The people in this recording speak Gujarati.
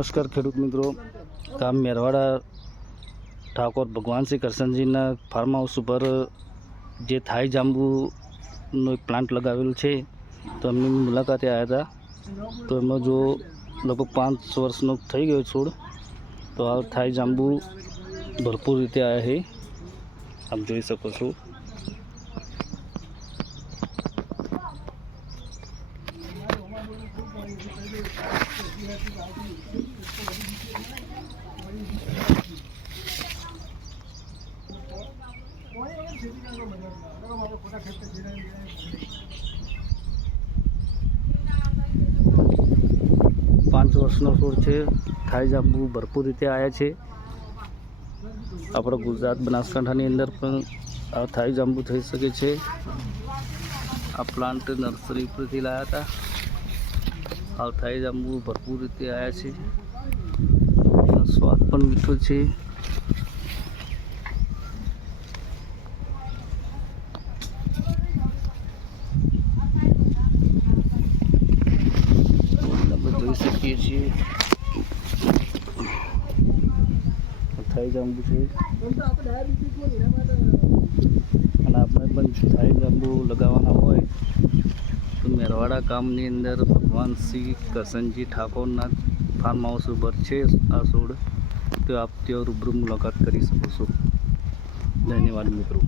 નમસ્કાર ખેડૂત મિત્રો, ગામ મેરવાડા ઠાકોર ભગવાનસિંહ કરશનજીના ફાર્મ હાઉસ ઉપર જે થાઈ જાંબુનો એક પ્લાન્ટ લગાવેલો છે, તો એમની મુલાકાતે આવ્યા હતા. તો એમાં જો લગભગ 5 વર્ષનો થઈ ગયો છોડ, તો આ થાઈ જાંબુ ભરપૂર રીતે આવ્યા છે, આપ જોઈ શકો છો. પાંચ વર્ષનો છોડ છે. થાઈ જાંબુ ભરપૂર રીતે આવ્યા છે. આપણા ગુજરાત બનાસકાંઠાની અંદર પણ આ થાઈ જાંબુ થઈ શકે છે. આ પ્લાન્ટ નર્સરી પરથી લાવ્યા હતા. આ થાઈ જાંબુ ભરપૂર રીતે આવ્યા છે. સ્વાદ પણ મીઠો છે. જોઈ શકીએ છીએ થાઈ જાંબુ છે, અને આપણે પણ થાઈ જાંબુ લગાવવાના હોય તો મેરવાડા ગામની અંદર ભગવાનસિંહ કરશનજી ઠાકોરના ફાર્મ હાઉસ ઉપર છે આ છોડ. તો આપ ત્યાં રૂબરૂ મુલાકાત કરી શકો છો. ધન્યવાદ મિત્રો.